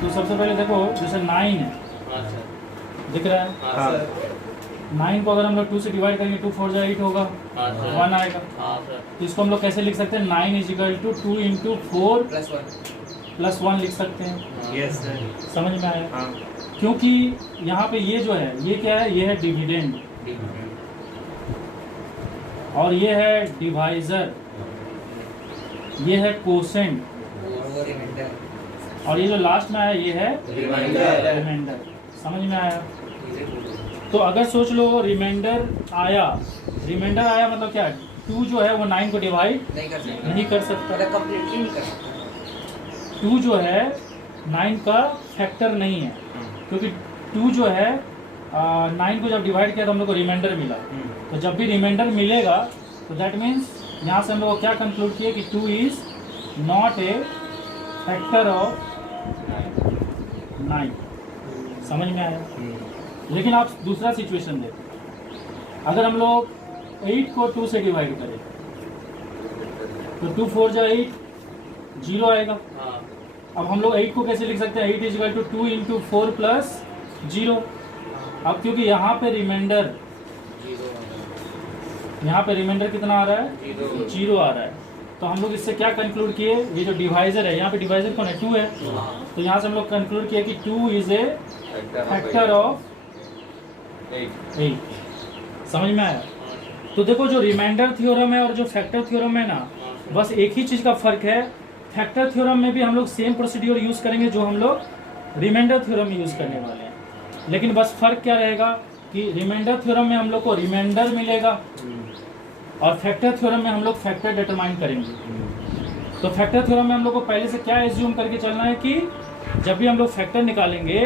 तो सबसे पहले देखो जैसे 9 है, दिख रहा है? हाँ 9 को अगर हम लोग 2 से डिवाइड करेंगे 2 4 8 होगा, 1 आएगा। तो इसको हम लोग कैसे लिख सकते हैं? 9 = 2 × 4 + 1 लिख सकते हैं। Yes sir. समझ में आया? हाँ क्योंकि यहाँ पे ये जो है ये क्या है? ये है डिविडेंड और ये है डिवाइजर, ये है कोसेंट और ये जो लास्ट में आया ये है रिमाइंडर। समझ में आया? तो अगर सोच लो रिमाइंडर आया मतलब क्या है? 2 जो है वो 9 को डिवाइड नहीं कर सकता। कंप्लीटली नहीं कर सकता। 2 जो है 9 का फैक्टर नहीं है, क्योंकि 2 जो है 9 को जब डिवाइड किया तो हम लोग को रिमाइंडर मिला। तो जब भी रिमाइंडर मिलेगा तो दैट मीन्स यहाँ से हम लोग को क्या कंक्लूड किए कि 2 is not a factor of 9। समझ में आया? लेकिन आप दूसरा सिचुएशन देखो, अगर हम लोग 8 को 2 से डिवाइड करें तो 2 4 जा 8, 0 आएगा। अब हम लोग 8 को कैसे लिख सकते हैं? 8 = 2 × 4 + 0। अब क्योंकि यहाँ पे रिमाइंडर कितना आ रहा है? 0 आ रहा है। तो हम लोग इससे क्या कंक्लूड किए? ये जो डिवाइजर है, यहाँ पे डिवाइजर कौन है? 2 है। तो यहाँ से हम लोग कंक्लूड किए कि 2 इज ए फैक्टर ऑफ 8। समझ में आया? तो देखो जो रिमाइंडर थ्योरम है और जो फैक्टर थ्योरम है ना, बस एक ही चीज़ का फर्क है। फैक्टर थ्योरम में भी हम लोग सेम प्रोसीड्यूर यूज़ करेंगे जो हम लोग रिमाइंडर थ्योरम में यूज़ करने वाले हैं, लेकिन बस फर्क क्या रहेगा कि रिमाइंडर थ्योरम में हम लोग को रिमाइंडर मिलेगा और फैक्टर थ्योरम में हम लोग फैक्टर डिटरमाइन करेंगे। तो फैक्टर थ्योरम में हम लोग को पहले से क्या एज्यूम करके चलना है कि जब भी हम लोग फैक्टर निकालेंगे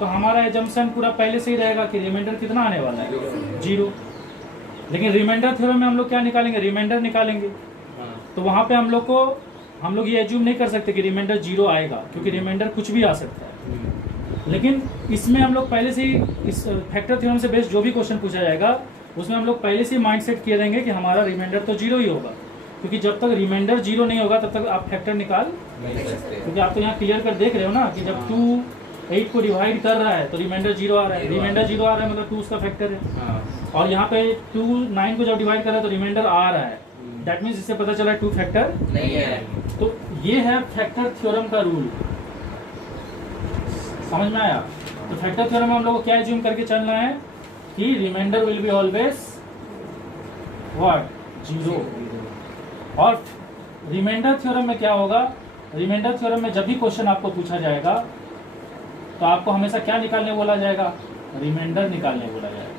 तो हमारा एजम्पशन पूरा पहले से ही रहेगा कि रिमाइंडर कितना आने वाला है? 0। लेकिन रिमाइंडर थ्योरम में हम लोग क्या निकालेंगे? रिमाइंडर निकालेंगे। तो वहाँ पे हम लोग ये एज्यूम नहीं कर सकते कि रिमाइंडर 0 आएगा, क्योंकि रिमाइंडर कुछ भी आ सकता है। लेकिन इसमें हम लोग पहले से ही इस फैक्टर थ्योरम से बेस्ड जो भी क्वेश्चन पूछा जाएगा उसमें हम लोग पहले से ही माइंड सेट किए रहेंगे कि हमारा रिमाइंडर तो 0 ही होगा, क्योंकि जब तक रिमाइंडर 0 नहीं होगा तब तक आप फैक्टर निकाल नहीं सकते। क्योंकि आप तो यहाँ क्लियर कर देख रहे हो ना कि जब 2 8 को डिवाइड कर रहा है तो रिमाइंडर 0 आ रहा है। रिमाइंडर 0 आ रहा है मतलब 2 उसका फैक्टर है। और यहाँ पे 2 9 को जब डिवाइड कर रहा है तो रिमाइंडर आ रहा है। दैट मीन्स इससे पता चला 2 फैक्टर नहीं है। तो ये है फैक्टर थ्योरम का रूल। समझ में आया? तो फैक्टर थ्योरम में हम लोग को क्या एज्यूम करके चलना है कि reminder will be always what? 0। और रिमाइंडर थ्योरम में क्या होगा? रिमाइंडर थ्योरम में जब भी क्वेश्चन आपको पूछा जाएगा तो आपको हमेशा क्या निकालने बोला जाएगा? रिमाइंडर निकालने बोला जाएगा।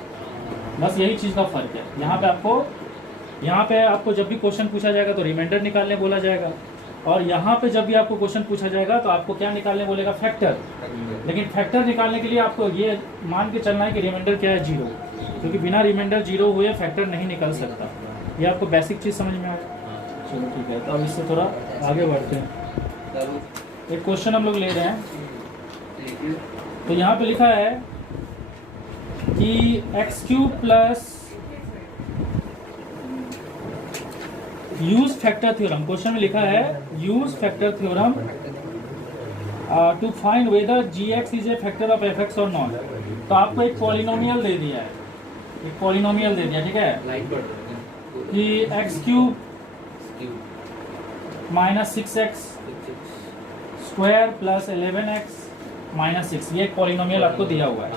बस यही चीज़ का फर्क है। यहाँ पे आपको जब भी क्वेश्चन पूछा जाएगा तो रिमाइंडर निकालने बोला जाएगा, और यहाँ पे जब भी आपको क्वेश्चन पूछा जाएगा तो आपको क्या निकालने बोलेगा? फैक्टर। लेकिन फैक्टर निकालने के लिए आपको ये मान के चलना है कि रिमाइंडर क्या है? 0, क्योंकि बिना रिमाइंडर 0 हुए फैक्टर नहीं निकल सकता। ये आपको बेसिक चीज़ समझ में आया? चलो ठीक है, तो अब इससे थोड़ा आगे बढ़ते हैं। एक क्वेश्चन हम लोग ले रहे हैं। तो यहाँ पे लिखा है कि x³ use factor theorem. Question में लिखा है use factor theorem to find whether gx is a factor of fx or not. तो आपको एक पॉलिनोमियल दे दिया है, ठीक है, कि x³ - 6x² + 11x - 6, ये एक पॉलिनोमियल आपको दिया हुआ है।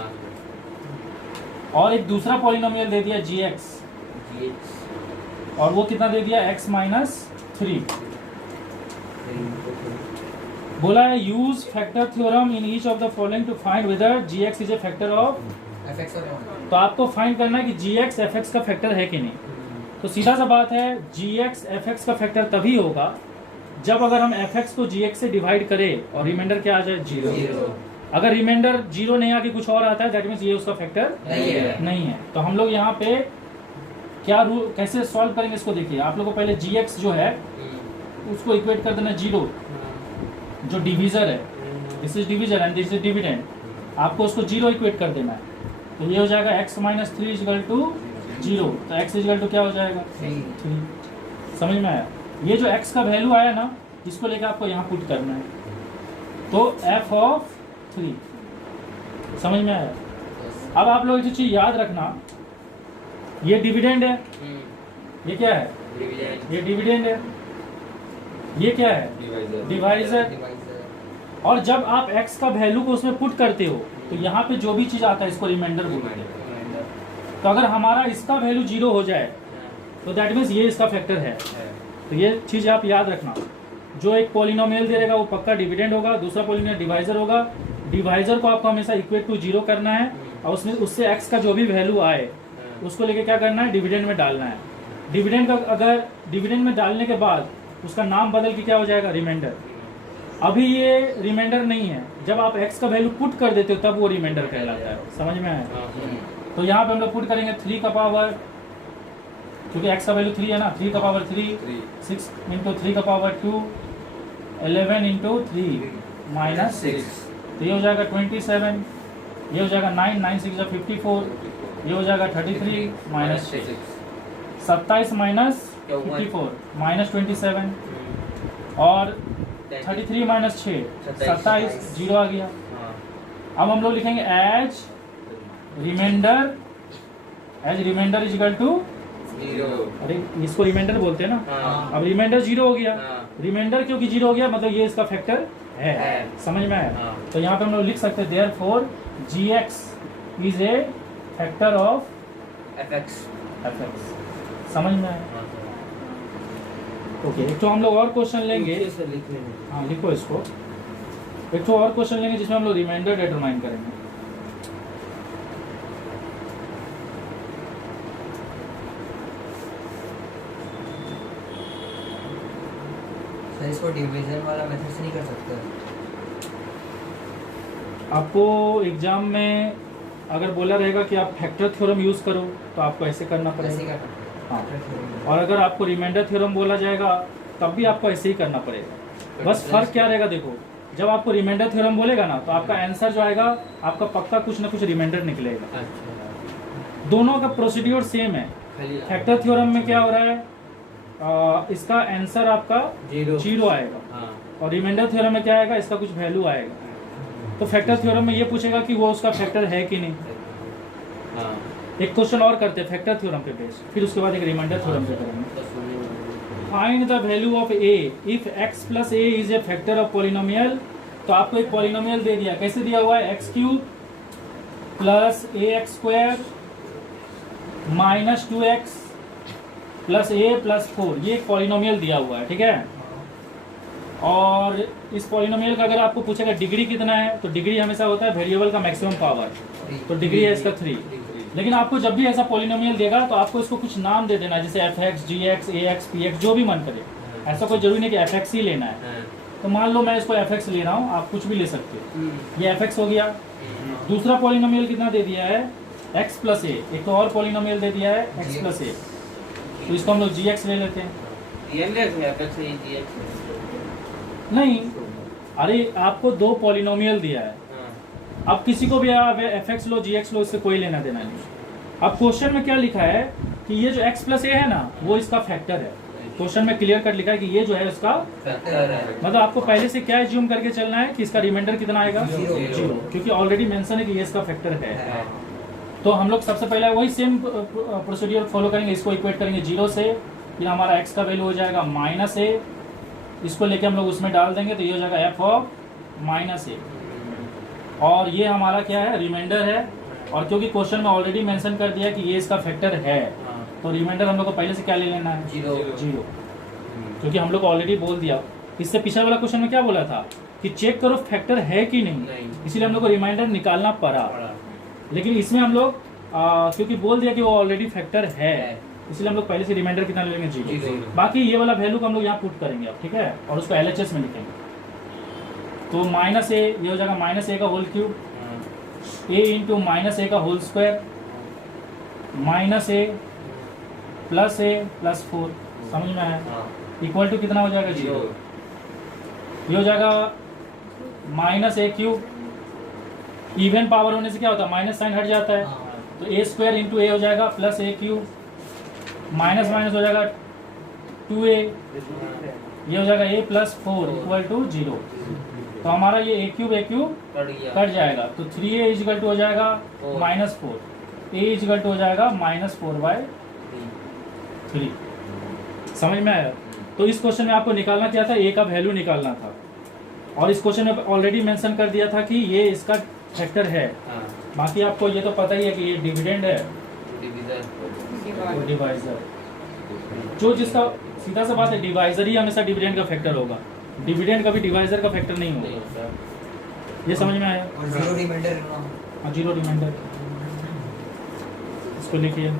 और एक दूसरा पॉलिनोमियल दे दिया gx, और वो कितना दे दिया? x - 3। बोला है use factor theorem in each of the following to find whether gx is a factor of fx or not. तो आपको फाइंड करना है कि gx fx का फैक्टर है कि नहीं। तो सीधा सा बात है, gx fx का फैक्टर तभी होगा जब अगर हम fx को gx से डिवाइड करें और रिमाइंडर क्या आ जाए? 0। अगर रिमाइंडर 0 नहीं आके कुछ और आता है दैट मीन्स ये उसका फैक्टर नहीं है। तो हम लोग यहाँ पे क्या रूल कैसे सॉल्व करेंगे इसको देखिए। आप लोग को पहले gx जो है उसको इक्वेट कर देना 0, जो डिवीजर है, this is divisor and this is dividend, आपको उसको 0 इक्वेट कर देना है। तो ये हो जाएगा x - 3 = 0। तो x = क्या हो जाएगा? 3। समझ में आया? ये जो x का वैल्यू आया ना, इसको लेकर आपको यहाँ पुट करना है। तो f ऑफ 3। समझ में आया? अब आप लोग एक चीज याद रखना, ये डिविडेंड है, ये क्या है? ये डिविडेंड है, ये क्या है? डिवाइजर। और जब आप x का वैल्यू को उसमें पुट करते हो तो यहाँ पे जो भी चीज आता है इसको रिमाइंडर बोलते हैं। तो अगर हमारा इसका वैल्यू 0 हो जाए तो दैट मीन्स ये इसका फैक्टर है। तो ये चीज आप याद रखना, जो एक पॉलिनोमियल दे देगा वो पक्का डिविडेंड होगा, दूसरा पॉलिनोमियल डिवाइजर होगा। डिवाइजर को आपको हमेशा इक्वेट टू 0 करना है और उसमें उससे x का जो भी वैल्यू आए उसको लेके क्या करना है? डिविडेंड में डालना है। डिविडेंड का अगर डिविडेंड में डालने के बाद उसका नाम बदल के क्या हो जाएगा? रिमाइंडर। अभी ये रिमाइंडर नहीं है, जब आप x का वैल्यू पुट कर देते हो तब वो रिमाइंडर कहलाता है। समझ में आया? तो यहाँ पे हम लोग पुट करेंगे 3 का पावर, क्योंकि x का वैल्यू 3 है ना, 3 का पावर 3, 6 इंटू 3 का पावर 2, 11 इंटू 3 माइनस 6, तो ये हो जाएगा 27, ये हो जाएगा 9, 9 6 जा 54, ये हो जाएगा 33 माइनस 6, 27 माइनस 54 माइनस 27 और 33 माइनस 6 27, 0 आ गया। अब हम लोग लिखेंगे as reminder is equal to 0। अरे इसको रिमाइंडर बोलते हैं ना। अब रिमाइंडर 0 हो गया, रिमाइंडर क्योंकि 0 हो गया मतलब ये इसका फैक्टर है। समझ में आया? तो यहाँ पे हम लोग लिख सकते हैं therefore gx is a factor of fx। समझ में आया? ओके, एक तो हम लोग और क्वेश्चन लेंगे। हाँ लिखो इसको। एक तो और क्वेश्चन लेंगे जिसमें हम लोग रिमाइंडर डिटरमाइन करेंगे। सर इसको डिवीजन वाला मेथड से नहीं कर सकते? आपको एग्जाम में अगर बोला रहेगा कि आप फैक्टर थ्योरम यूज करो तो आपको ऐसे करना ऐसे पड़ेगा। ही करना। हाँ, और अगर आपको रिमाइंडर थ्योरम बोला जाएगा तब भी आपको ऐसे ही करना पड़ेगा। बस फर्क क्या रहेगा, देखो जब आपको रिमाइंडर थ्योरम बोलेगा ना तो आपका आंसर जो आएगा आपका पक्का कुछ ना कुछ रिमाइंडर निकलेगा। दोनों का प्रोसीड्योर सेम है। फैक्टर थ्योरम में क्या हो रहा है, इसका आंसर आपका 0 आएगा और रिमाइंडर थ्योरम में क्या आएगा? इसका कुछ वैल्यू आएगा। तो फैक्टर थ्योरम में ये पूछेगा कि वो उसका फैक्टर है कि नहीं। एक क्वेश्चन और करते हैं फैक्टर थ्योरम पे बेस, फिर उसके बाद एक रिमाइंडर थ्योरम पे करेंगे। Find the value of a if x plus a is a factor of polynomial. तो आपको एक पॉलिनोमियल दे दिया, कैसे दिया हुआ है? x cube plus ax square minus 2x plus a plus 4, ये एक पॉलिनोमियल दिया हुआ है। ठीक है, और इस पॉलिनोमियल का अगर आपको पूछेगा डिग्री कितना है तो डिग्री हमेशा होता है वेरिएबल का मैक्सिमम पावर, तो डिग्री है इसका 3। लेकिन आपको जब भी ऐसा पॉलिनोमियल देगा तो आपको इसको कुछ नाम दे देना, जैसे fx, gx, ax, px, जो भी मन करे। ऐसा कोई जरूरी नहीं कि fx ही लेना है। तो मान लो मैं इसको fx ले रहा हूँ, आप कुछ भी ले सकते हो। ये fx हो गया। दूसरा पॉलिनोमियल कितना दे दिया है? x plus a। एक तो और पॉलिनोमियल दे दिया है x प्लस a, तो इसको हम लोग gx ले लेते हैं। नहीं, अरे आपको 2 पॉलिनोमियल दिया है, अब किसी को भी आप fx लो gx लो, इससे कोई लेना देना नहीं। अब क्वेश्चन में क्या लिखा है कि ये जो x प्लस a है ना वो इसका फैक्टर है। क्वेश्चन में क्लियर कट लिखा है कि ये जो है उसका फैक्टर है। मतलब आपको पहले से क्या एज्यूम करके चलना है कि इसका रिमाइंडर कितना आएगा? 0, क्योंकि ऑलरेडी मेंशन है कि ये इसका फैक्टर है। तो हम लोग सबसे पहले वही सेम प्रोसीड्यूर फॉलो करेंगे, इसको इक्वेट करेंगे 0 से, फिर हमारा x का वैल्यू हो जाएगा माइनस a, इसको लेके हम लोग उसमें डाल देंगे तो ये हो जाएगा f ऑफ माइनस a, और ये हमारा क्या है? रिमाइंडर है। और क्योंकि क्वेश्चन में ऑलरेडी मेंशन कर दिया कि ये इसका फैक्टर है, तो रिमाइंडर हम लोग को पहले से क्या ले लेना है? 0, क्योंकि हम लोग ऑलरेडी बोल दिया। इससे पिछले वाला क्वेश्चन में क्या बोला था कि चेक करो फैक्टर है कि नहीं, इसीलिए हम लोग को रिमाइंडर निकालना पड़ा। लेकिन इसमें हम लोग क्योंकि बोल दिया कि वो ऑलरेडी फैक्टर है, इसलिए हम लोग पहले से रिमाइंडर कितना ले लेंगे? 0। बाकी ये वाला वैल्यू को हम लोग यहाँ पुट करेंगे अब, ठीक है, और उसको LHS में लिखेंगे। तो माइनस a, ये हो जाएगा माइनस a का whole cube, a into minus a का whole square minus a plus 4। समझ में आया? इक्वल टू कितना हो जाएगा? 0। ये हो जाएगा minus a cube, even power होने से क्या होता है? माइनस साइन हट जाता है, तो a स्क्वायर इंटू a हो जाएगा plus a cube, minus minus हो जाएगा 2a, ये हो जाएगा a प्लस 4 इक्वल टू 0। तो हमारा ये ए क्यूब कट गया। कट जाएगा, तो 3a इजिकल टू हो जाएगा फोर। -4, a इजिकल टू हो जाएगा -4/3। समझ में आया? तो इस क्वेश्चन में आपको निकालना क्या था, a का वैल्यू निकालना था, और इस क्वेश्चन में ऑलरेडी मेंशन कर दिया था कि ये इसका फैक्टर है। हाँ, बाकी आपको ये तो पता ही है कि ये डिविडेंड है डिवीजन और डिवाइजर, जो जिसका सीधा सा बात है, डिवाइजर ही हमेशा डिविडेंड का फैक्टर होगा, डिविडेंड कभी डिवाइजर का फैक्टर नहीं नहीं होगा। होता। ये समझ में आया? और जीरो रिमाइंडर हाँ, जीरो रिमाइंडर, इसको लिखिए।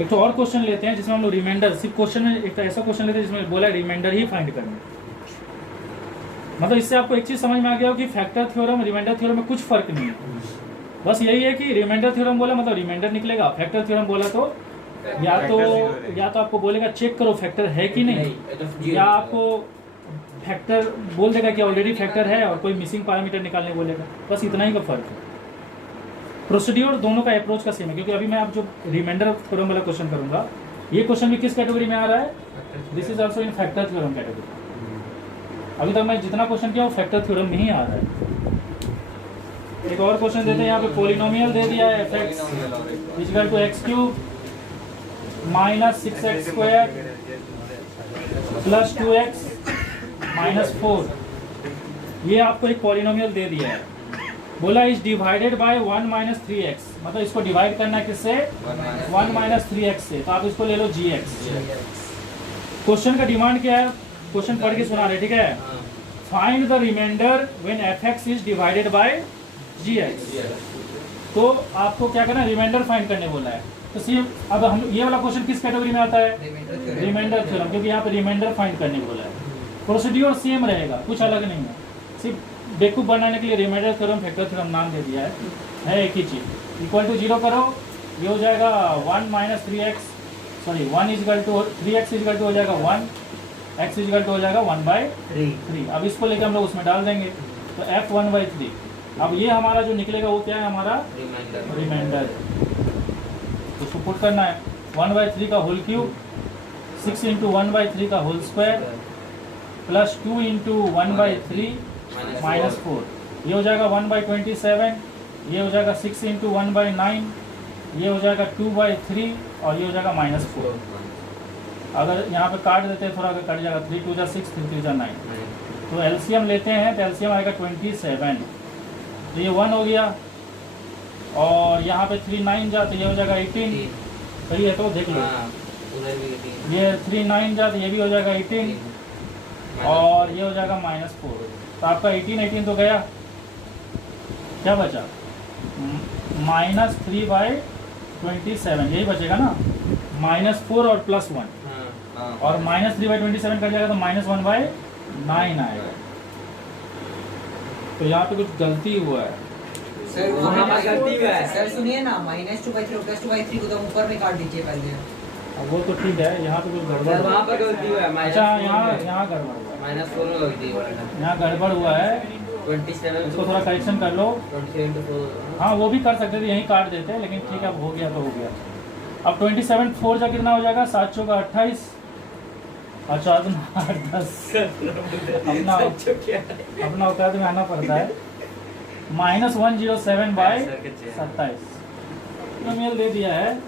एक तो और क्वेश्चन लेते हैं जिसमें हम लोग रिमाइंडर, सिर्फ क्वेश्चन में एक ऐसा क्वेश्चन लेते हैं जिसमें बोला रिमाइंडर ही फाइंड करना। मतलब इससे आपको एक चीज समझ में आ गया हो कि फैक्टर थ्योरम रिमाइंडर थ्योरम में कुछ फर्क नहीं है, बस यही है कि रिमाइंडर थ्योरम बोला मतलब रिमाइंडर निकलेगा, फैक्टर थ्योरम बोला तो या तो आपको बोलेगा चेक करो फैक्टर है कि नहीं, या आपको फैक्टर बोल देगा कि ऑलरेडी फैक्टर है और कोई मिसिंग पैरामीटर निकालने बोलेगा, बस इतना ही का फर्क है। प्रोसीड्यूर दोनों का अप्रोच का सेम है, क्योंकि अभी मैं आप जो रिमाइंडर थ्योरम वाला क्वेश्चन करूंगा, ये क्वेश्चन भी किस कैटेगरी में आ रहा है, this is also in factor theorem category. अभी तक मैं जितना क्वेश्चन किया वो फैक्टर थ्योरम में ही आ रहा है। एक और क्वेश्चन देते हैं, यहाँ पे पॉलिनोमियल दे दिया है fx equal to x³ -6x² + 2x -4, ये आपको एक पॉलिनोमियल दे दिया है, बोला इज डिवाइडेड बाय 1 - 3x, मतलब इसको डिवाइड करना है किससे, 1 - 3x से, तो आप इसको ले लो gx। क्वेश्चन का डिमांड क्या है, क्वेश्चन पढ़ के सुना रहे, ठीक है। Find the reminder when fx is divided by gx, तो आपको क्या करना है, रिमाइंडर फाइंड करने बोला है। तो सी अब हम ये वाला क्वेश्चन किस कैटेगरी में आता है, रिमाइंडर थ्योरम, क्योंकि यहाँ पे रिमाइंडर फाइंड करने बोला है। प्रोसीड्यूर सेम रहेगा, कुछ अलग नहीं है, सिर्फ बेवकूफ बनाने के लिए रिमाइंडर थ्योरम फैक्टर थ्योरम नाम दे दिया है एक ही चीज। इक्वल टू 0 करो, ये हो जाएगा 1 - 3x, sorry 1 equal to 3x equal to हो जाएगा 1, x इक्वल टू हो जाएगा 1/3। अब इसको लेकर हम लोग उसमें डाल देंगे, तो f 1/3। अब ये हमारा जो निकलेगा वो क्या है, हमारा रिमाइंडर, उसको पुट करना है 1/3 का होल क्यूब, 6 × 1/3 का होल स्क्वायर प्लस 2 × 1/3 -4, ये हो जाएगा 1/27, ये हो जाएगा 6 × 1/9, ये हो जाएगा 2/3 और ये हो जाएगा -4। अगर यहाँ पे काट देते हैं थोड़ा, अगर कट जाएगा 3 × 2 = 6, 3 × 3 = 9, तो एलसीएम लेते हैं, तो एलसीएम आएगा 27, तो ये 1 हो गया, और यहाँ पे 3 9 जा, तो ये हो जाएगा 18, सही है, तो देख लो ये 3 9 जा, तो ये भी हो जाएगा 18 और ये हो जाएगा -4, तो आपका 18 तो गया, क्या बचा -3/27, यही बचेगा ना, -4 और +1, और -3/27 कर जाएगा तो -1/9 आएगा। तो यहाँ पे कुछ गलती हुआ है सर, वहाँ पर गलती हुआ है। सर सुनिए ना, -2/3 और +2/3 को तो ऊपर में काट दीजिए पहले। अब वो तो ठीक है, यहाँ पे कुछ गड़बड़ सर वहाँ पर गलती हुआ है, अच्छा, यहाँ गड़बड़ हुआ है, -4 में गलती हुआ है, यहाँ गड़बड़ हुआ है, 27 इसको थोड़ा करेक्शन कर लो। 27 to 4, हाँ, वो भी कर सकते थे, यहीं काट देते, लेकिन ठीक है, अब हो गया तो हो गया। अब 27 4 जा कितना हो जाएगा, 7 चौका 28, अच्छा 8 10, अपना औकात में आना पड़ता है, -107/27 मेल दे दिया है।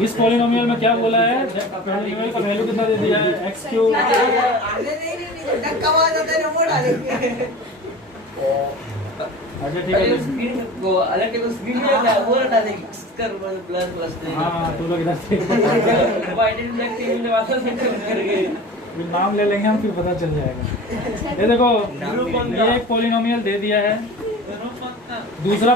इस पॉलिनोमियल में क्या बोला है, पॉलिनोमियल का वैल्यू कितना दे दिया है, x³ अच्छा ठीक है, वो अलग के तो स्क्रीन में आता है, वो हटा दे कर प्लस हाँ तू लोग इधर से वाइडेड ब्लैक टीम में वापस करके नाम ले लेंगे हम, फिर पता चल जाएगा। ये देखो, ये एक पॉलिनोमियल दे दिया है, दूसरा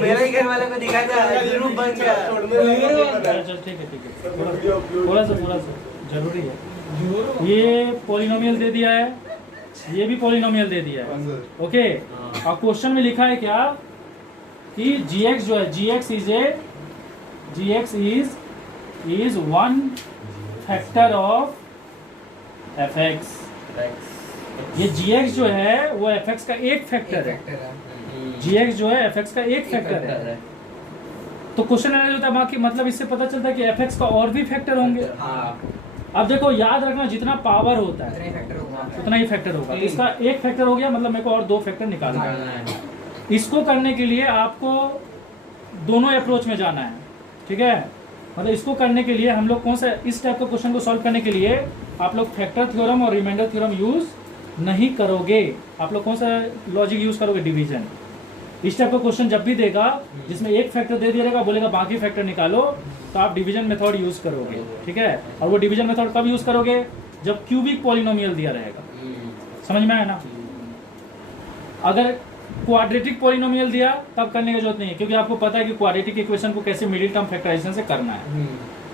मेरे घर वाले को दिखा था ग्रुप बन गया, चल ठीक है थोड़ा सा जरूरी है। ये पॉलिनोमियल दे दिया है, ये भी पॉलिनोमियल दे दिया है, ओके। और क्वेश्चन में लिखा है क्या कि gx जो है, gx is 1 factor of fx। ये gx जो है वो fx का एक फैक्टर है, gx जो है fx का एक फैक्टर है। तो क्वेश्चन एनालाइज होता है बाकी, मतलब इससे पता चलता है कि एफ का और भी फैक्टर होंगे। हाँ अब देखो याद रखना, जितना पावर होता है उतना ही फैक्टर होगा। तो इसका एक फैक्टर हो गया, मतलब मेरे को और 2 फैक्टर निकालना है। इसको करने के लिए आपको दोनों अप्रोच में जाना है, ठीक है। मतलब इसको करने के लिए हम लोग कौन सा, इस टाइप का क्वेश्चन को सॉल्व करने के लिए आप लोग फैक्टर थ्योरम और रिमाइंडर थ्योरम यूज नहीं करोगे। आप लोग कौन सा लॉजिक यूज करोगे, डिवीजन। इस टाइप का क्वेश्चन जब भी देगा जिसमें एक फैक्टर दे दिया रहेगा, बोलेगा बाकी फैक्टर निकालो, तो आप डिवीजन मेथड यूज करोगे, ठीक है। और वो डिवीजन मेथड कब यूज करोगे, जब क्यूबिक पॉलिनोमियल दिया रहेगा। समझ में आया ना। अगर क्वाड्रेटिक पॉलिनोमियल दिया तब करने की जरूरत नहीं है, क्योंकि आपको पता है कि क्वाड्रेटिक इक्वेशन को कैसे मिडिल टर्म फैक्टराइजेशन से करना है।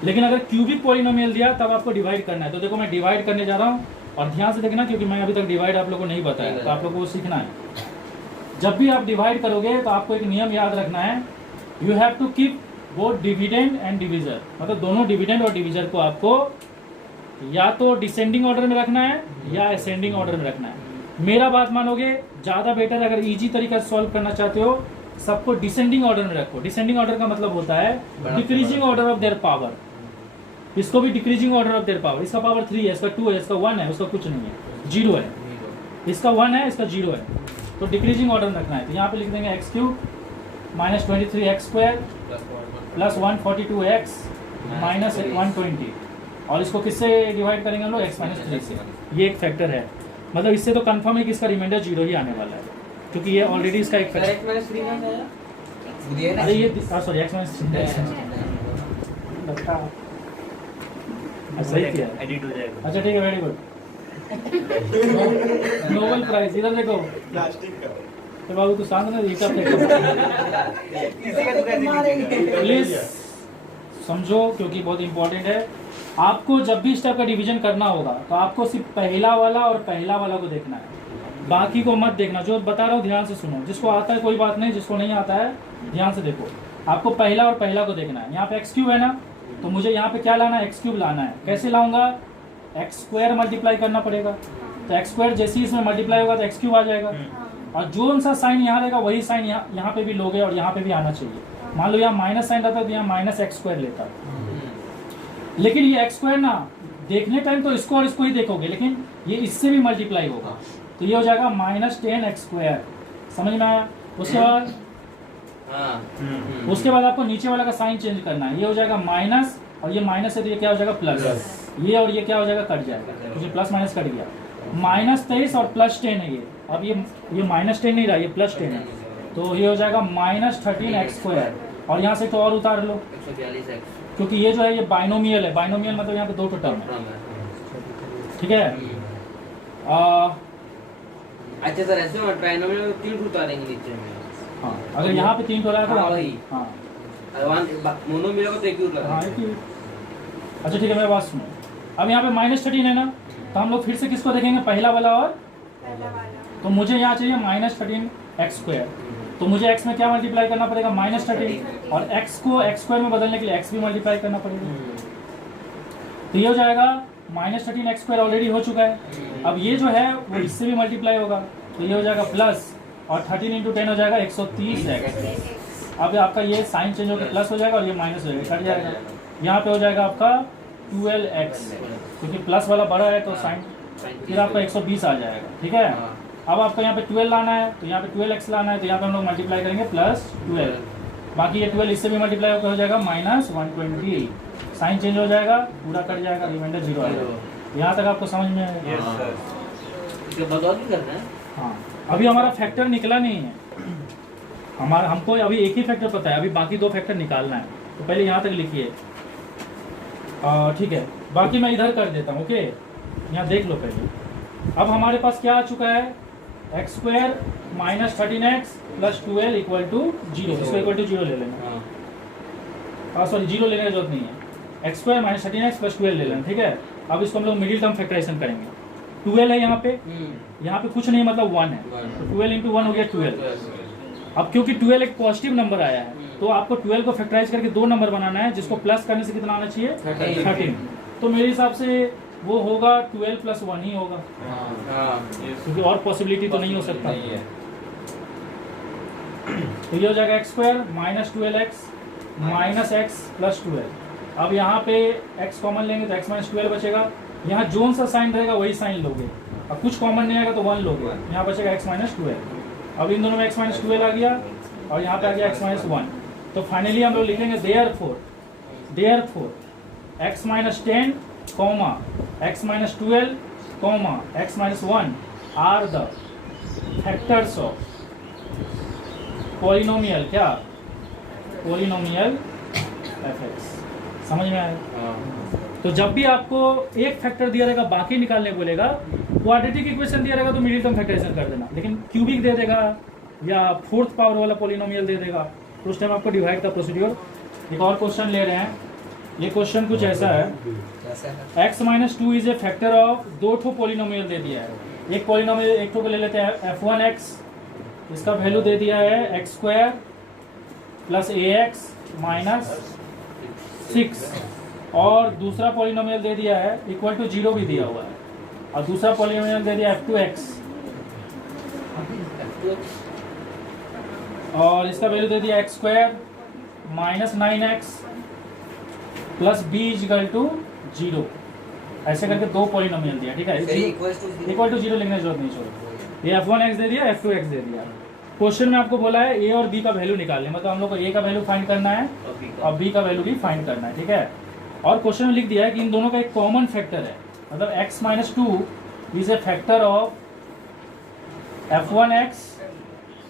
लेकिन अगर क्यूबिक पॉलिनोमियल दिया तब आपको डिवाइड करना है। तो देखो मैं डिवाइड करने जा रहा हूँ, और ध्यान से देखना, क्योंकि मैं अभी तक डिवाइड आप लोगों को नहीं बताया, तो आप लोगों को सीखना है। जब भी आप डिवाइड करोगे तो आपको एक नियम याद रखना है, you have to keep both dividend and divisor. मतलब दोनों डिविडेंड और डिविजर को आपको या तो डिसेंडिंग ऑर्डर में रखना है या असेंडिंग ऑर्डर में रखना है। मेरा बात मानोगे ज़्यादा बेटर, अगर इजी तरीका से सॉल्व करना चाहते हो सबको डिसेंडिंग ऑर्डर में रखो। डिसेंडिंग ऑर्डर का मतलब होता है decreasing order of their power. इसको भी decreasing order of their power. इसका पावर 3 है, इसका 2 है, इसका 1 है, उसका कुछ नहीं है, 0 है। इसका 1 है, इसका 0 है, तो डिक्रीजिंग ऑर्डर में रखना है। तो यहाँ पे लिख देंगे x³ minus 23x² plus 142x minus 120, और इसको किससे डिवाइड करेंगे हम लोग, x माइनस 3 से। ये एक फैक्टर है, मतलब इससे तो कंफर्म है कि इसका रिमाइंडर 0 ही आने वाला है, क्योंकि ये ऑलरेडी इसका एक फैक्टर। अरे ये सॉरी x माइनस 3 सही किया, एडिट हो जाएगा। अच्छा ठीक है, वेरी गुड। नोबेल प्राइज इधर देखो, प्लास्टिक का तो बाबू तू शांत ना, ईटा फेंक किसी का तो कैसे नीचे प्लीज समझो, क्योंकि बहुत इंपॉर्टेंट है। आपको जब भी इस टाइप का डिवीजन करना होगा तो आपको सिर्फ पहला वाला और पहला वाला को देखना है, बाकी को मत देखना। जो बता रहा हूँ ध्यान से सुनो, जिसको आता है कोई बात नहीं, जिसको नहीं आता है ध्यान से देखो। आपको पहला और पहला को देखना है। यहाँ पे x³ है ना, तो मुझे यहाँ पे क्या लाना है, x³ लाना है। कैसे लाऊंगा, x² मल्टीप्लाई करना पड़ेगा। तो x² जैसे ही इसमें मल्टीप्लाई होगा तो x³ आ जाएगा, और जो सा साइन यहाँ रहेगा वही साइन यहाँ पे भी लोगे, और यहाँ पे भी आना चाहिए। मान लो यहाँ माइनस साइन रहता है तो यहाँ माइनस x² लेता है। लेकिन ये x² ना देखने टाइम तो इसको और इसको ही देखोगे, लेकिन ये इससे भी मल्टीप्लाई होगा, तो ये हो जाएगा माइनस 10x²। समझ में आया। उसके बाद आपको नीचे वाला का साइन चेंज करना है। ये हो जाएगा माइनस, और ये माइनस है तो ये क्या हो जाएगा, प्लस। ये और ये क्या हो जाएगा, कट जाएगा, क्योंकि प्लस माइनस कट गया। माइनस 23 और प्लस 10 है ये। अब ये माइनस 10 नहीं रहा, ये प्लस 10 है, तो ये हो जाएगा माइनस 13x²। और यहाँ से तो और उतार लो, 142x, क्योंकि ये जो है ये बाइनोमियल है। बाइनोमियल मतलब यहाँ पे 2 टर्म है, ठीक है। अच्छा सर, ऐसे में ट्रायनोमियल में 3 उतारेंगे नीचे में। हाँ, अगर यहाँ पे 3 हो रहा है तो हाँ, वही। हाँ मोनो मिलेगा तो 1 ही उतारेंगे। हाँ, एक ही। अच्छा ठीक है, मेरे पास सुनो। अब यहाँ पे माइनस 13 है ना, तो हम लोग फिर से किसको देखेंगे, पहला वाला। और तो मुझे यहाँ चाहिए माइनस 13x²। तो मुझे x में क्या मल्टीप्लाई करना पड़ेगा, माइनस 13, और x को x² में बदलने के लिए x भी मल्टीप्लाई करना पड़ेगा। तो ये हो जाएगा माइनस 13x² ऑलरेडी हो चुका है। अब ये जो है वो इससे भी मल्टीप्लाई होगा, तो ये हो जाएगा प्लस, और 13 × 10 हो जाएगा 130x। अब आपका ये साइन चेंज होकर प्लस हो जाएगा, और ये माइनस हो जाएगा, कट जाएगा। यहाँ पे हो जाएगा आपका 12x, क्योंकि प्लस वाला बड़ा है तो साइन फिर आपका 120 आ जाएगा, ठीक है। अब आपको यहाँ पे 12 लाना है, तो यहाँ पे 12x लाना है, तो यहाँ पे हम लोग मल्टीप्लाई करेंगे प्लस 12। बाकी ये 12 इससे भी मल्टीप्लाई होकर हो जाएगा माइनस 120, साइन चेंज हो जाएगा, पूरा कट जाएगा, रिमाइंडर 0 आ जाएगा। यहाँ तक आपको समझ में आएगा। Yes sir. इसके बाद और भी करना है। हाँ, अभी हमारा फैक्टर निकला नहीं है, हमको अभी एक ही फैक्टर पता है, अभी बाकी 2 फैक्टर निकालना है। तो पहले यहाँ तक लिखिए, ठीक है। बाकी मैं इधर कर देता हूँ, ओके। यहाँ देख लो पहले। अब हमारे पास क्या आ चुका है, x² minus 13x plus 12 equal to 0। इसको इक्वल टू 0 ले लेना। सॉरी 0 लेने की जरूरत नहीं है, x² माइनस 13x प्लस 12 ले लेना, ठीक है। अब इसको हम लोग मिडिल टर्म फैक्टराइजेशन करेंगे। 12 है यहाँ पे कुछ नहीं, मतलब 1 है, तो 12 × 1 हो गया 12। अब क्योंकि 12 एक पॉजिटिव नंबर आया है, तो आपको 12 को फैक्टराइज करके 2 नंबर बनाना है, जिसको प्लस करने से कितना आना चाहिए, 13। तो मेरे हिसाब से वो होगा 12 + 1 ही होगा, क्योंकि और पॉसिबिलिटी तो नहीं हो सकता। तो ये हो जाएगा x² minus 12x minus x plus 12। अब यहाँ पे x कॉमन लेंगे तो x माइनस 12 बचेगा। यहाँ जोन सा साइन रहेगा वही साइन लोगे। अब कुछ कॉमन नहीं आएगा तो 1 लोगे, यहाँ बचेगा x माइनस 12। अब इन दोनों में x माइनस 12 आ गया और यहाँ पे आ गया x माइनस 1। तो फाइनली हम लोग लिखेंगे therefore x minus 10 comma x minus 12 comma x minus 1 are the factors of polynomial, क्या पॉलिनोमियल fx। समझ में आया? तो जब भी आपको एक फैक्टर दिया रहेगा बाकी निकालने बोलेगा, क्वाड्रेटिक इक्वेशन दिया रहेगा तो मिडिल टर्म फैक्टराइजेशन कर देना, लेकिन क्यूबिक दे देगा या फोर्थ पावर वाला पॉलिनोमियल दे देगा तो उस टाइम आपको डिवाइड का प्रोसीड्योर। एक और क्वेश्चन ले रहे हैं, ये क्वेश्चन कुछ ऐसा है, x minus 2 is a factor of, दो ठो पॉलिनोमियल दे दिया है। एक पॉलिनोमियल एक ठो को ले लेते हैं f1x, इसका वैल्यू दे दिया है x square plus ax minus 6, और दूसरा पॉलिनोमियल दे दिया है इक्वल टू 0 भी दिया हुआ है, और दूसरा पॉलिनोमियल दे दिया f2x और इसका वैल्यू दे दिया x square minus 9x plus b equal to 0। ऐसे करके दो पॉलिनोमियल दिया, ठीक है, इक्वल टू 0 लिखने की जरूरत नहीं छोड़ो। ये f1x दे दिया, f2x दे दिया। क्वेश्चन में आपको बोला है a और b का वैल्यू निकालने, मतलब हम लोग को a का वैल्यू फाइंड करना है और b का वैल्यू भी फाइंड करना है, ठीक है। और क्वेश्चन में लिख दिया है कि इन दोनों का एक कॉमन फैक्टर है, मतलब x minus 2 is a factor of f1x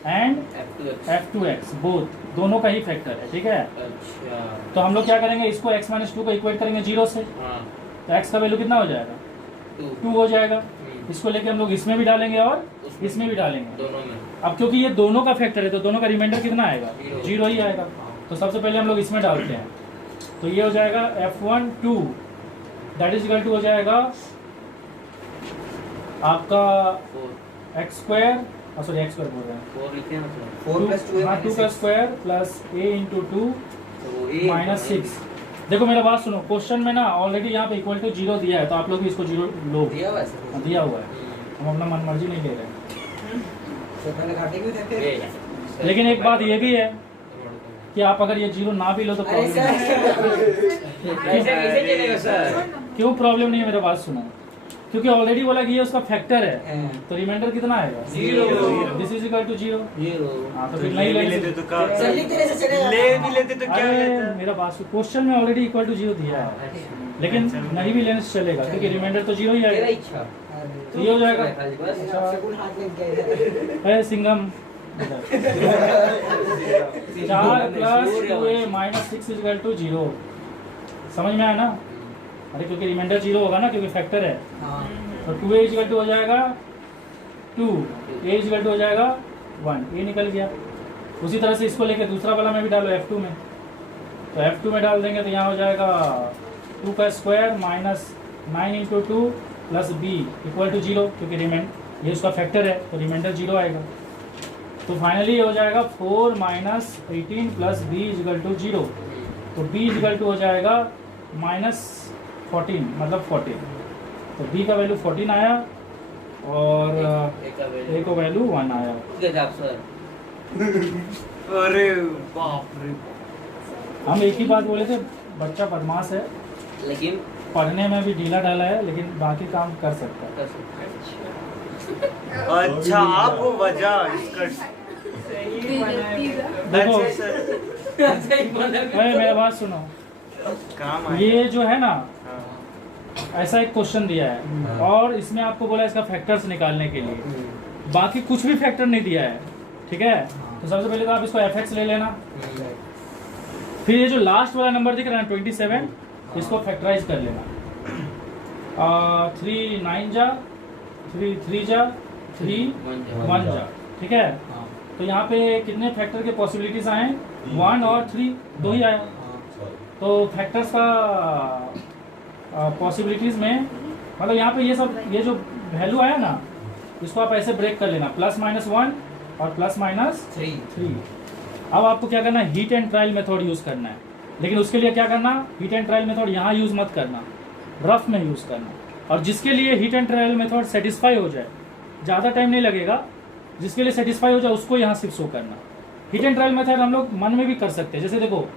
and f2x, both दोनों का ही फैक्टर है, ठीक है। अच्छा। तो हम लोग क्या करेंगे, इसको x माइनस 2 को इक्वेट करेंगे 0 से, तो x का वैल्यू कितना हो जाएगा, 2 हो जाएगा। इसको लेके हम लोग इसमें भी डालेंगे और इसमें भी डालेंगे दोनों में। अब क्योंकि ये दोनों का फैक्टर है तो दोनों का रिमाइंडर कितना आएगा, 0 ही आएगा। तो सबसे पहले हम लोग इसमें डालते हैं, तो ये हो जाएगा f1 2 that is equal to हो जाएगा आपका x square, sorry x square बोल रहे हैं, 4 लिखते हैं ना, 4 प्लस 2 2 का स्क्वायर प्लस a इंटू 2 तो ये माइनस 6। देखो मेरा बात सुनो, क्वेश्चन में ना ऑलरेडी यहाँ पे इक्वल टू 0 दिया है, तो आप लोग भी इसको 0 लो, दिया हुआ है दिया हुआ है, हम अपना मन मर्जी नहीं ले रहे हैं। तो पहले घाटे क्यों थे फिर? लेकिन एक बात ये भी है कि आप अगर ये 0 ना भी लो तो अरे प्रॉब्लम सर ऐसे कैसे चलेगा सर? क्यों प्रॉब्लम नहीं है, मेरा बात सुनो, क्योंकि ऑलरेडी बोला कि ये उसका फैक्टर है, तो रिमाइंडर कितना आएगा, 0। This is equal to 0। Zero. हाँ तो फिर नहीं लेते तो जल्दी तेरे से चलेगा, ले भी लेते तो क्या अरे लेता? मेरा बात क्वेश्चन में ऑलरेडी इक्वल टू 0 दिया है, लेकिन नहीं भी लेने से चलेगा क्योंकि रिमाइंडर तो 0 ही तेरा आएगा। इच्छा। तो ये हो जाएगा बस। शकुन हाथ लग गया है सिंघम 4 plus 2a minus 6 is equal to 0। समझ में आया ना? अरे क्योंकि रिमाइंडर 0 होगा ना, क्योंकि फैक्टर है, हां तो 2a इज इक्वल टू हो जाएगा 2, a इज इक्वल टू हो जाएगा 1, a निकल गया। उसी तरह से इसको लेके दूसरा वाला में भी डालो f2 में, तो f2 में डाल देंगे तो यहाँ हो जाएगा 2 का square minus 9 into 2 plus b equal to 0, क्योंकि रिमाइंड ये उसका फैक्टर है तो रिमाइंडर 0 आएगा। तो फाइनली हो जाएगा 4 minus 18 plus b equal to 0, तो b इक्वल टू हो जाएगा माइनस 14 मतलब 14, तो b का वैल्यू 14 आया और a का वैल्यू 1 आया। गजब सर। अरे बाप रे। हम एक ही बात बोले थे, बच्चा बदमाश है, लेकिन पढ़ने में भी ढीला ढाला है, लेकिन बाकी काम कर सकता है। कर सकते हैं। अच्छा आप वो वजह इसका देखो अच्छा सर सही बोला। भाई मेरा बात सुनो, काम आया। ये जो है ना हाँ। ऐसा एक क्वेश्चन दिया है और इसमें आपको बोला इसका फैक्टर्स निकालने के लिए, बाकी कुछ भी फैक्टर नहीं दिया है, ठीक है। तो सबसे पहले तो आप इसको fx ले लेना, फिर ये जो लास्ट वाला नंबर दिख रहा है 27, इसको फैक्टराइज कर लेना। 3 9 जा 3 3 जा 3 1 जा, ठीक है। तो यहाँ पे कितने फैक्टर के पॉसिबिलिटीज आए, 1 और 3, 2 ही आया। तो फैक्टर्स का पॉसिबिलिटीज में मतलब यहाँ पे ये जो वैल्यू आया ना, इसको आप ऐसे ब्रेक कर लेना, प्लस माइनस 1 और प्लस माइनस 3। अब आपको क्या करना है, heat and trial method use करना है, लेकिन उसके लिए क्या करना, हीट एंड ट्रायल मेथड यहाँ यूज मत करना, रफ में यूज करना। और जिसके लिए heat and trial method satisfy हो जाए, ज़्यादा टाइम नहीं लगेगा, जिसके लिए सेटिस्फाई हो जाए उसको यहाँ सिर्फ शो करना। हीट एंड ट्रायल मेथड हम लोग मन में भी कर सकते हैं, जैसे देखो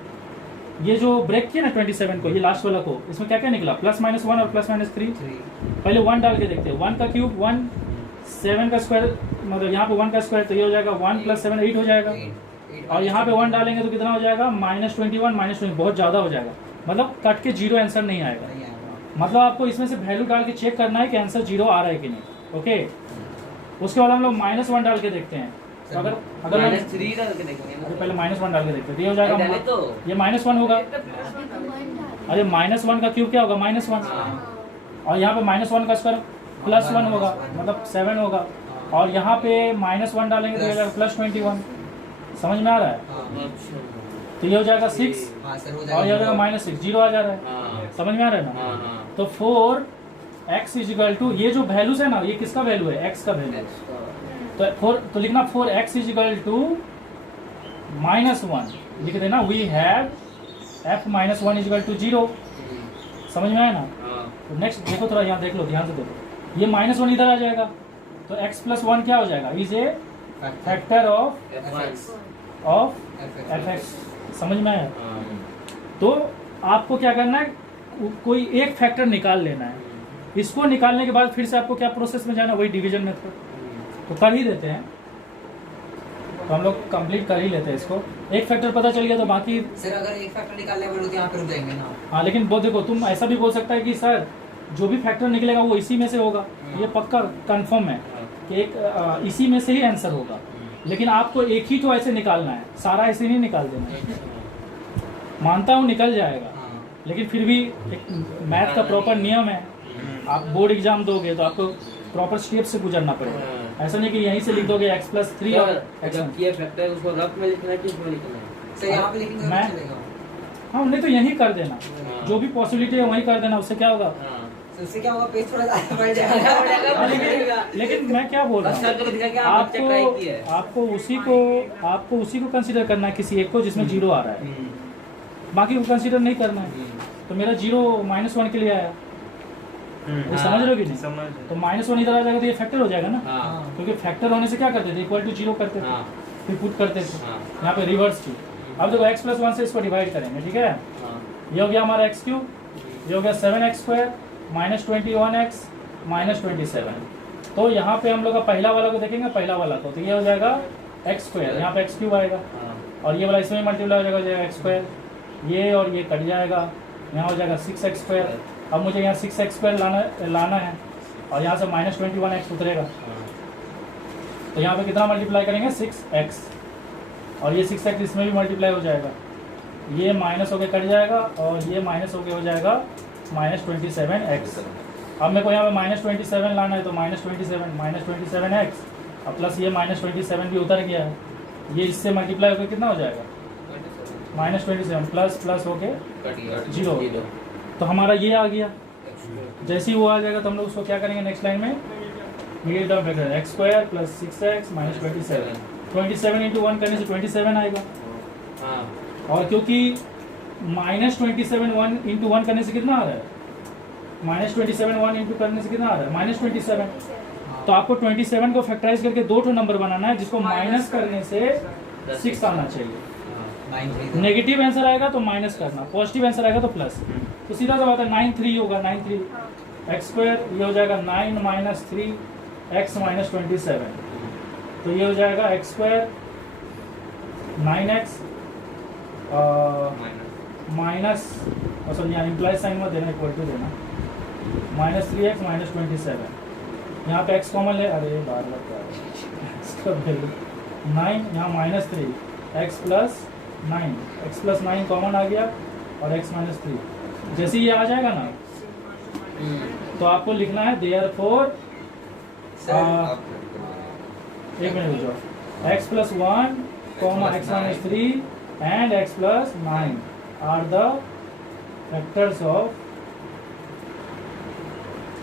ये जो ब्रेक किया ना 27 को, ये लास्ट वाला को, इसमें क्या क्या निकला, +-1 और +-3। 3 पहले 1 डाल के देखते हैं। 1 का क्यूब 1, 7 का स्क्वायर, मतलब यहाँ पे 1 का स्क्वायर, तो ये हो जाएगा 1 + 7 8 हो जाएगा। 8 और यहाँ पे 1 डालेंगे तो कितना हो जाएगा, -21 -20, बहुत ज़्यादा हो जाएगा, मतलब कट के 0 आंसर नहीं आएगा। नहीं आएगा। मतलब आपको इसमें से वैल्यू डाल के चेक करना है कि आंसर 0 आ रहा है कि नहीं। ओके, उसके बाद हम लोग -1 डाल के देखते हैं। तो अगर अगर हम- -3 डाल के देखेंगे ना। अरे पहले -1 डाल के देखते हैं, तो ये हो जाएगा डाले तो ये -1 होगा। अरे -1 का क्यूब क्या होगा, -1, और यहाँ पे -1 का स्क्वायर +1 होगा, मतलब 7 होगा। और यहाँ पे -1 डालेंगे तो ये हो जाएगा +21। समझ में आ रहा है? हाँ तो ये हो जाएगा 6 हाँ सर, हो और ये हो जाएगा जाएगा। -6, 0 आ जा रहा है। हाँ समझ में आ रहा है ना? हाँ तो 4x = ये जो वैल्यूज है ना, ये किसका वैल्यू है, x का वैल्यू। तो लिखना 4x = -1 लिख देना। We have f -1 = 0। समझ में आया ना? तो नेक्स्ट देखो, थोड़ा यहाँ देख लो, ध्यान से देखो, ये -1 इधर आ जाएगा, तो x + 1 क्या हो जाएगा, is a factor of fx। समझ में आया? तो आपको क्या करना है, कोई एक फैक्टर निकाल लेना है। इसको निकालने के बाद फिर से आपको क्या प्रोसेस में जाना, वही डिवीजन मेथड। तो कर ही देते हैं, तो हम लोग कंप्लीट कर ही लेते हैं इसको। एक फैक्टर पता चल गया तो बाकी, सर अगर एक फैक्टर निकालने बोलो तो यहाँ पे रुक जाएंगे ना। हाँ लेकिन वो देखो, तुम ऐसा भी बोल सकता है कि सर जो भी फैक्टर निकलेगा वो इसी में से होगा, ये पक्का कंफर्म है कि एक इसी में से ही आंसर होगा। लेकिन आपको एक ही तो ऐसे निकालना है, सारा ऐसे नहीं निकाल देना है। मानता हूँ निकल जाएगा, हाँ लेकिन फिर भी एक मैथ का प्रॉपर नियम है। आप बोर्ड एग्जाम दोगे तो आपको प्रॉपर स्टेप से गुजरना पड़ेगा। ऐसा नहीं कि यहीं से लिख दोगे x + 3 और x। जब किया फैक्टर उसको रफ में लिखना है कि इसमें लिखना है? सर यहाँ पे लिखेंगे तो मैं- चलेगा। हाँ, नहीं तो यहीं कर देना, जो भी पॉसिबिलिटी है वहीं कर देना, उससे क्या होगा। हाँ सर उससे क्या होगा, पेज थोड़ा ज़्यादा बढ़ जाएगा। लेकिन मैं क्या बोल रहा बस करके दिखा कि हूँ, आप बच्चा ट्राई किया है। आपको उसी को कंसीडर करना है, किसी एक को जिसमें 0 आ रहा है, बाकी को कंसीडर नहीं करना है। तो मेरा 0 -1 के लिए आया, ये समझ रहे हो कि नहीं? समझ तो -1 इधर आ जाएगा तो ये फैक्टर हो जाएगा ना, हाँ क्योंकि फैक्टर होने से क्या करते थे, = 0 करते थे, हाँ फिर पुट करते थे। हाँ यहाँ पे रिवर्स की। अब देखो x + 1 से इसको डिवाइड करेंगे, ठीक है। हाँ ये हो गया हमारा x3, ये हो गया 7x² -21x -27। तो यहाँ पे हम लोग का पहला वाला को देखेंगे, पहला वाला को, तो ये हो जाएगा x², यहाँ पे x³ आएगा, हाँ और ये वाला इसमें मल्टीप्लाई हो जाएगा x², ये और ये कट जाएगा, यहाँ हो जाएगा 6x²। अब मुझे यहाँ 6x² लाना है, और यहाँ से -21x उतरेगा, तो यहाँ पे कितना मल्टीप्लाई करेंगे, 6x, और ये 6x इसमें भी मल्टीप्लाई हो जाएगा, ये माइनस होके कट जाएगा, और ये माइनस होके हो जाएगा -27x। अब मेरे को यहाँ पे -27 लाना है, तो -27x, और प्लस ये -27 भी उतर गया है, ये इससे मल्टीप्लाई होकर कितना हो जाएगा, -27 प्लस होके 0। तो हमारा ये आ गया। जैसे ही वो आ जाएगा तो हम लोग उसको क्या करेंगे, नेक्स्ट लाइन में middle term factor x² + 6x -27। 27 × 1 करने से 27 आएगा, हाँ और क्योंकि -27 1 × 1 करने से कितना आ रहा है, -27 1 × करने से कितना आ रहा है, -27। तो आपको 27 को फैक्टराइज करके 2 नंबर बनाना है, जिसको माइनस करने से 6 आना चाहिए। 9 नेगेटिव आंसर आएगा तो माइनस करना, पॉजिटिव आंसर आएगा तो प्लस। तो सीधा सा बात है, 9 3 होगा, 9 3 x², ये हो जाएगा 9 - 3 x -27। तो ये हो जाएगा x² 9x माइनस, सॉरी यहाँ इम्प्लाई साइन मत देना, इक्वल टू देना, -3x -27। यहाँ पे x कॉमन ले, अरे बार इसका वैल्यू 9, यहाँ -3 x + 9, x + 9 कॉमन आ गया, और x -3। जैसे ये आ जाएगा ना, तो आपको लिखना है देयरफॉर, एक मिनट रुक जाओ, x + 1, x -3 and x + 9 are the factors of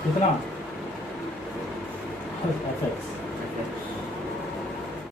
कितना fx।